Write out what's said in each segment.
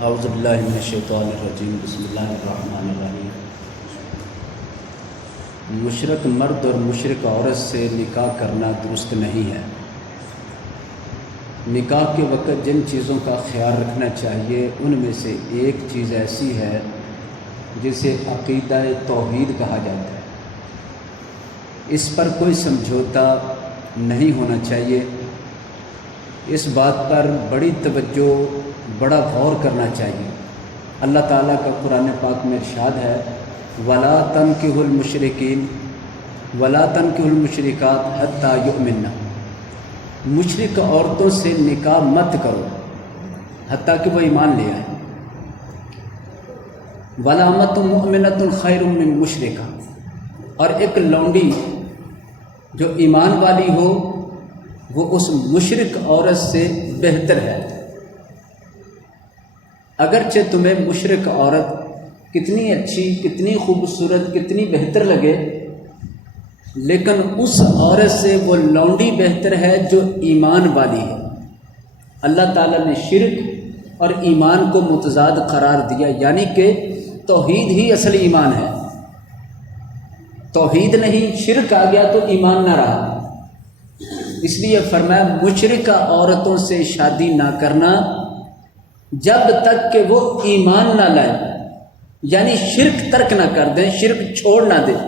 اعوذ باللہ من الشیطان الرجیم بسم اللہ الرحمن الرحیم۔ مشرک مرد اور مشرک عورت سے نکاح کرنا درست نہیں ہے۔ نکاح کے وقت جن چیزوں کا خیال رکھنا چاہیے ان میں سے ایک چیز ایسی ہے جسے عقیدہ توحید کہا جاتا ہے۔ اس پر کوئی سمجھوتا نہیں ہونا چاہیے۔ اس بات پر بڑی توجہ بڑا غور کرنا چاہیے۔ اللہ تعالیٰ کا قرآن پاک میں ارشاد ہے وَلَا تَنْكِحُوا الْمُشْرِكِينَ وَلَا تَنْكِحُوا الْمُشْرِكَاتِ حَتَّى يُؤْمِنَّ۔ مشرک عورتوں سے نکاح مت کرو حتیٰ کہ وہ ایمان لے آئیں۔ وَلَأَمَةٌ مُؤْمِنَةٌ خَيْرٌ مِّن مُشْرِكَةٍ، اور ایک لونڈی جو ایمان والی ہو وہ اس مشرک عورت سے بہتر ہے۔ اگرچہ تمہیں مشرک عورت کتنی اچھی، کتنی خوبصورت، کتنی بہتر لگے، لیکن اس عورت سے وہ لونڈی بہتر ہے جو ایمان والی ہے۔ اللہ تعالیٰ نے شرک اور ایمان کو متضاد قرار دیا، یعنی کہ توحید ہی اصل ایمان ہے۔ توحید نہیں، شرک آ گیا تو ایمان نہ رہا۔ اس لیے فرمایا مشرکہ عورتوں سے شادی نہ کرنا جب تک کہ وہ ایمان نہ لائیں، یعنی شرک ترک نہ کر دیں، شرک چھوڑ نہ دیں۔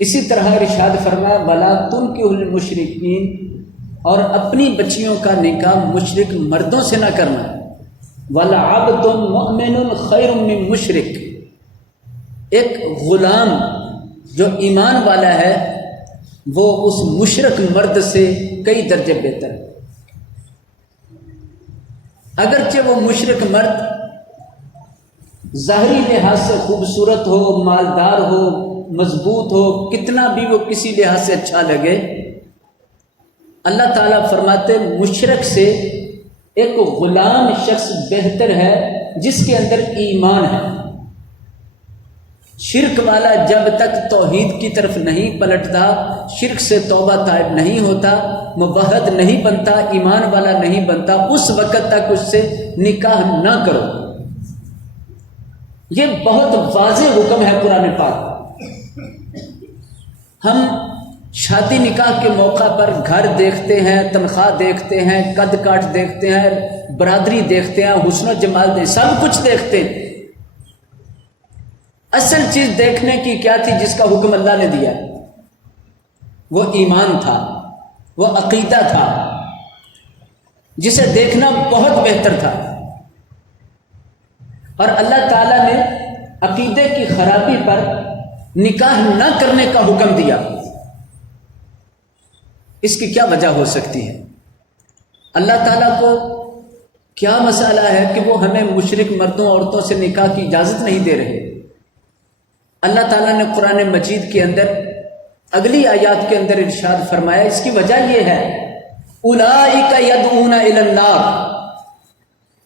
اسی طرح ارشاد فرمایا وَلَا تُنْكِحُوا الْمُشْرِكِينَ، اور اپنی بچیوں کا نکاح مشرک مردوں سے نہ کرنا۔ وَلَعَبْدٌ مُؤْمِنٌ خَيْرٌ مِّن مُشْرِكٍ، ایک غلام جو ایمان والا ہے وہ اس مشرک مرد سے کئی درجے بہتر ہے۔ اگرچہ وہ مشرک مرد ظاہری لحاظ سے خوبصورت ہو، مالدار ہو، مضبوط ہو، کتنا بھی وہ کسی لحاظ سے اچھا لگے، اللہ تعالیٰ فرماتے مشرک سے ایک غلام شخص بہتر ہے جس کے اندر ایمان ہے۔ شرک والا جب تک توحید کی طرف نہیں پلٹتا، شرک سے توبہ طائب نہیں ہوتا، موحد نہیں بنتا، ایمان والا نہیں بنتا، اس وقت تک اس سے نکاح نہ کرو۔ یہ بہت واضح حکم ہے قرآن پاک۔ ہم شادی نکاح کے موقع پر گھر دیکھتے ہیں، تنخواہ دیکھتے ہیں، قد کاٹ دیکھتے ہیں، برادری دیکھتے ہیں، حسن و جمال دیکھتے، سب کچھ دیکھتے ہیں۔ اصل چیز دیکھنے کی کیا تھی جس کا حکم اللہ نے دیا؟ وہ ایمان تھا، وہ عقیدہ تھا، جسے دیکھنا بہت بہتر تھا۔ اور اللہ تعالیٰ نے عقیدے کی خرابی پر نکاح نہ کرنے کا حکم دیا۔ اس کی کیا وجہ ہو سکتی ہے؟ اللہ تعالیٰ کو کیا مسئلہ ہے کہ وہ ہمیں مشرک مردوں عورتوں سے نکاح کی اجازت نہیں دے رہے؟ اللہ تعالیٰ نے قرآن مجید کے اندر اگلی آیات کے اندر ارشاد فرمایا، اس کی وجہ یہ ہے اولئک یدعون الی النار،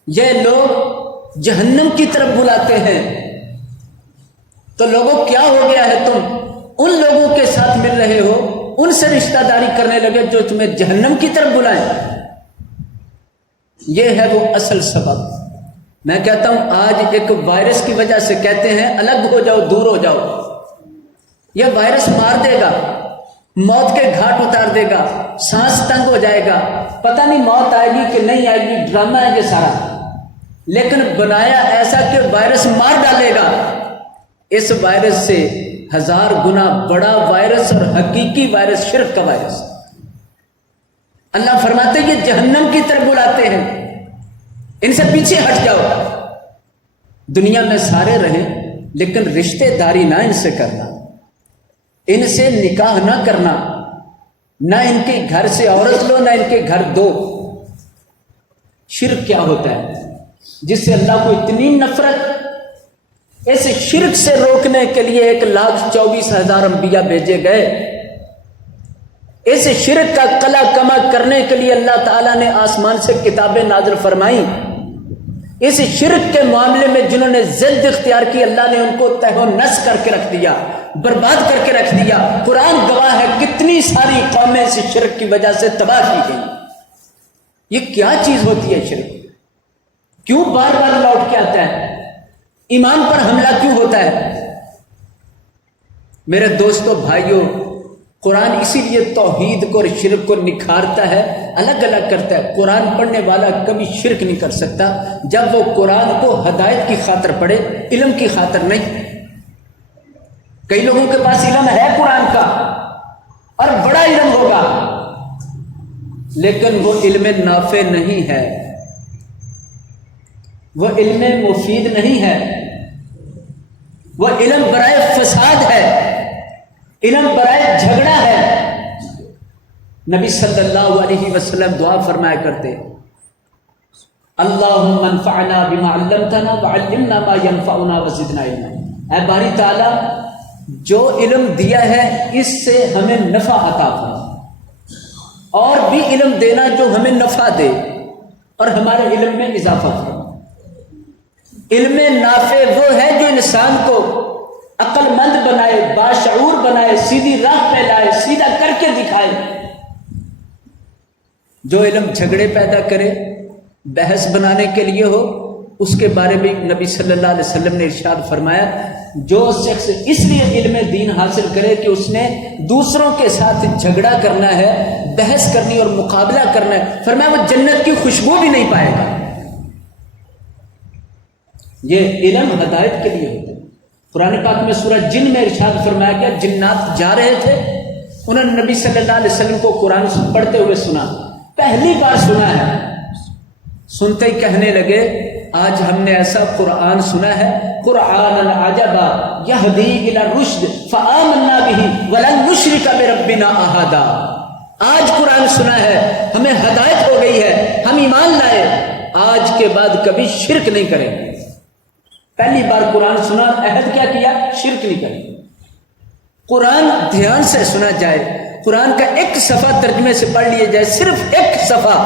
یہ لوگ جہنم کی طرف بلاتے ہیں۔ تو لوگوں کیا ہو گیا ہے، تم ان لوگوں کے ساتھ مل رہے ہو، ان سے رشتہ داری کرنے لگے جو تمہیں جہنم کی طرف بلائیں۔ یہ ہے وہ اصل سبب۔ میں کہتا ہوں آج ایک وائرس کی وجہ سے کہتے ہیں الگ ہو جاؤ، دور ہو جاؤ، یہ وائرس مار دے گا، موت کے گھاٹ اتار دے گا، سانس تنگ ہو جائے گا، پتہ نہیں موت آئے گی کہ نہیں آئے گی، ڈرامہ ہے یہ سارا، لیکن بنایا ایسا کہ وائرس مار ڈالے گا۔ اس وائرس سے 1000 گنا بڑا وائرس اور حقیقی وائرس شرک کا وائرس۔ اللہ فرماتے یہ جہنم کی طرف بلاتے ہیں، ان سے پیچھے ہٹ جاؤ۔ دنیا میں سارے رہیں لیکن رشتے داری نہ ان سے کرنا، ان سے نکاح نہ کرنا، نہ ان کے گھر سے عورت لو، نہ ان کے گھر دو۔ شرک کیا ہوتا ہے جس سے اللہ کو اتنی نفرت؟ اس شرک سے روکنے کے لیے 1,24,000 انبیاء بھیجے گئے۔ اس شرک کا قلع کما کرنے کے لیے اللہ تعالیٰ نے آسمان سے کتابیں نازل فرمائیں۔ اس شرک کے معاملے میں جنہوں نے ضد اختیار کی، اللہ نے ان کو تہو نس کر کے رکھ دیا، برباد کر کے رکھ دیا۔ قرآن گواہ ہے کتنی ساری قومیں اس شرک کی وجہ سے تباہ کی گئی۔ یہ کیا چیز ہوتی ہے شرک؟ کیوں بار بار لوٹ کے آتا ہے؟ ایمان پر حملہ کیوں ہوتا ہے؟ میرے دوستو بھائیوں، قرآن اسی لیے توحید کو اور شرک کو نکھارتا ہے، الگ الگ کرتا ہے۔ قرآن پڑھنے والا کبھی شرک نہیں کر سکتا جب وہ قرآن کو ہدایت کی خاطر پڑھے، علم کی خاطر نہیں۔ کئی لوگوں کے پاس علم ہے قرآن کا اور بڑا علم ہوگا، لیکن وہ علم نافع نہیں ہے، وہ علم مفید نہیں ہے، وہ علم برائے فساد ہے، علم برائے جھگڑا ہے۔ نبی صلی اللہ علیہ وسلم دعا فرمایا کرتے، اللہم انفعنا بما علمتنا وعلمنا ما ينفعنا وزدنا علما۔ اے باری تعالیٰ، جو علم دیا ہے اس سے ہمیں نفع عطا فرما، اور بھی علم دینا جو ہمیں نفع دے اور ہمارے علم میں اضافہ فرما۔ علم نافع وہ ہے جو انسان کو عقل مند بنائے، باشعور بنائے، سیدھی راہ پہ لائے، سیدھا کر کے دکھائے۔ جو علم جھگڑے پیدا کرے، بحث بنانے کے لیے ہو، اس کے بارے میں نبی صلی اللہ علیہ وسلم نے ارشاد فرمایا، جو شخص اس لیے علم دین حاصل کرے کہ اس نے دوسروں کے ساتھ جھگڑا کرنا ہے، بحث کرنی اور مقابلہ کرنا ہے، فرمایا وہ جنت کی خوشبو بھی نہیں پائے گا۔ یہ علم ہدایت کے لیے ہوتا ہے۔ قرآن پاک میں سورہ جن میں ارشاد فرمایا گیا، جنات جا رہے تھے، انہوں نے نبی صلی اللہ علیہ وسلم کو قرآن پڑھتے ہوئے سنا، پہلی بار سنا ہے، سنتے ہی کہنے لگے، آج ہم نے ایسا قرآن سنا ہے، قرآن عجبا یہدی الی الرشد فآمنا بہ ولن نشرک بربنا احدا۔ آج قرآن سنا ہے، ہمیں ہدایت ہو گئی ہے، ہم ایمان لائے، آج کے بعد کبھی شرک نہیں کریں گے۔ پہلی بار قرآن سنا، عہد کیا کیا؟ شرک نہیں کریں۔ قرآن دھیان سے سنا جائے، قرآن کا ایک صفحہ ترجمے سے پڑھ لیے جائے، صرف ایک صفحہ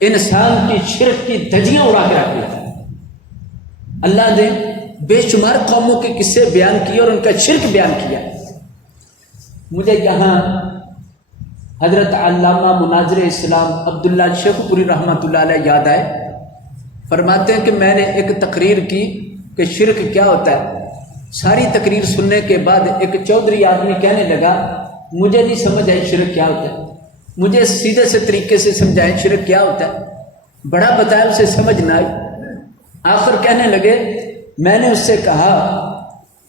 انسان کی شرک کی دھجیاں اڑا کے رکھ دیتا ہے۔ اللہ نے بے شمار قوموں کے قصے بیان کیے اور ان کا شرک بیان کیا۔ مجھے یہاں حضرت علامہ مناظر اسلام عبداللہ شیخ پوری رحمۃ اللہ علیہ یاد آئے۔ فرماتے ہیں کہ میں نے ایک تقریر کی کہ شرک کیا ہوتا ہے۔ ساری تقریر سننے کے بعد ایک چودھری آدمی کہنے لگا، مجھے نہیں سمجھ آئی شرک کیا ہوتا ہے، مجھے سیدھے سے طریقے سے سمجھائیں شرک کیا ہوتا ہے۔ بڑا بتایا، اسے سمجھ نہ آئی۔ آخر کہنے لگے، میں نے اس سے کہا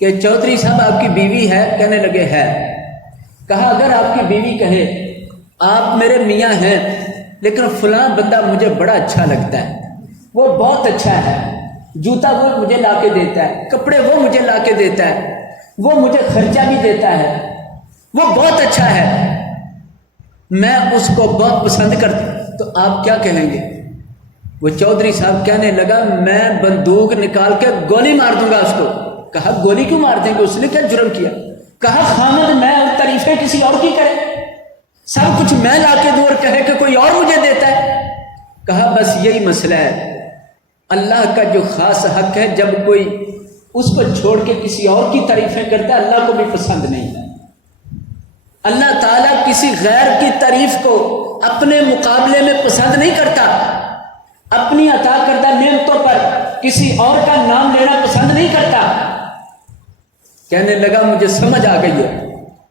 کہ چودھری صاحب آپ کی بیوی ہے؟ کہنے لگے ہے۔ کہا اگر آپ کی بیوی کہے آپ میرے میاں ہیں لیکن فلاں بندہ مجھے بڑا اچھا لگتا ہے، وہ بہت اچھا ہے، جوتا وہ مجھے لا کے دیتا ہے، کپڑے وہ مجھے لا کے دیتا ہے، وہ مجھے خرچہ بھی دیتا ہے، وہ بہت اچھا ہے، میں اس کو بہت پسند کرتا ہوں، تو آپ کیا کہیں گے؟ وہ چودھری صاحب کہنے لگا، میں بندوق نکال کے گولی مار دوں گا اس کو۔ کہا گولی کیوں مار دیں گے، اس نے کیا جرم کیا؟ کہا خامد میں اور تعریفیں کسی اور کی کرے، سب کچھ میں لا کے دوں اور کہے کہ کوئی اور مجھے دیتا ہے۔ کہا بس یہی مسئلہ ہے، اللہ کا جو خاص حق ہے، جب کوئی اس کو چھوڑ کے کسی اور کی تعریفیں کرتا ہے، اللہ کو بھی پسند نہیں ہے۔ اللہ تعالیٰ کسی غیر کی تعریف کو اپنے مقابلے میں پسند نہیں کرتا، اپنی عطا کردہ نعمتوں پر کسی اور کا نام لینا پسند نہیں کرتا۔ کہنے لگا مجھے سمجھ آ گئی ہے،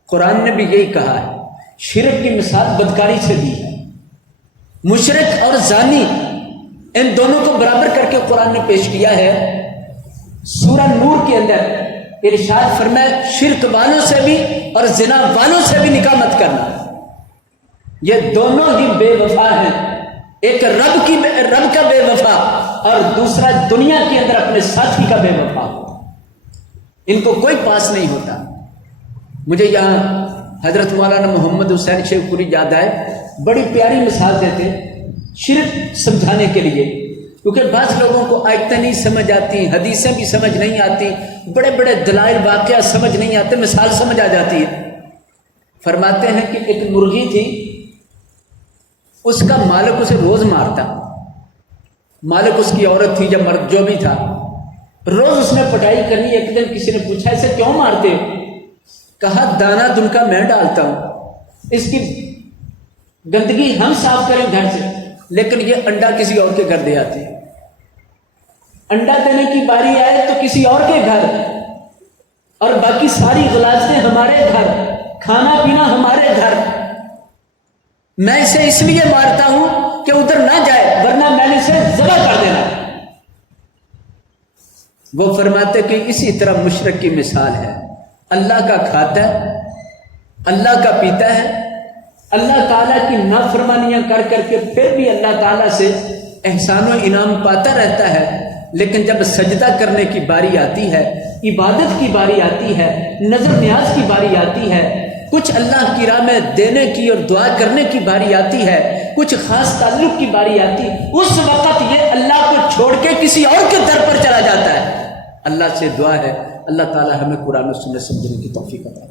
قرآن نے بھی یہی کہا ہے۔ شرک کی مثال بدکاری سے دی ہے، مشرک اور زانی ان دونوں کو برابر کر کے قرآن نے پیش کیا ہے۔ سورہ نور کے اندر ارشاد فرمایا، شرک والوں سے بھی اور زنا والوں سے بھی نکاح مت کرنا، یہ دونوں ہی بے وفا ہیں، ایک رب کا بے وفا اور دوسرا دنیا کے اندر اپنے ساتھی کا بے وفا، ان کو کوئی پاس نہیں ہوتا۔ مجھے یہاں حضرت مولانا محمد حسین شیخ پوری یاد آئے، بڑی پیاری مثال دیتے شرک سمجھانے کے لیے، کیونکہ بعض لوگوں کو آیتیں نہیں سمجھ آتی، حدیثیں بھی سمجھ نہیں آتی، بڑے بڑے دلائل واقعہ سمجھ نہیں آتے، مثال سمجھ آ جاتی ہے۔ فرماتے ہیں کہ ایک مرغی تھی، اس کا مالک اسے روز مارتا، مالک اس کی عورت تھی یا مرد جو بھی تھا، روز اس نے پٹائی کرنی۔ ایک دن کسی نے پوچھا اسے کیوں مارتے ہو؟ کہا دانا دن کا میں ڈالتا ہوں، اس کی گندگی ہم صاف کریں گھر سے، لیکن یہ انڈا کسی اور کے گھر دے آتے ہیں۔ انڈا دینے کی باری آئے تو کسی اور کے گھر، اور باقی ساری غلاظتیں ہمارے گھر، کھانا پینا ہمارے گھر. میں اسے اس لیے مارتا ہوں کہ ادھر نہ جائے، ورنہ میں نے اسے ذبح کر دینا. وہ فرماتے کہ اسی طرح مشرک کی مثال ہے. اللہ کا کھاتا ہے، اللہ کا پیتا ہے، اللہ تعالیٰ کی نافرمانیاں کر کر کے پھر بھی اللہ تعالیٰ سے احسان و انعام پاتا رہتا ہے. لیکن جب سجدہ کرنے کی باری آتی ہے، عبادت کی باری آتی ہے، نظر نیاز کی باری آتی ہے، کچھ اللہ کی راہ میں دینے کی اور دعا کرنے کی باری آتی ہے، کچھ خاص تعلق کی باری آتی ہے، اس وقت یہ اللہ کو چھوڑ کے کسی اور کے در پر چلا جاتا ہے. اللہ سے دعا ہے اللہ تعالیٰ ہمیں قرآن و سنت سمجھنے کی توفیق عطا فرمائے.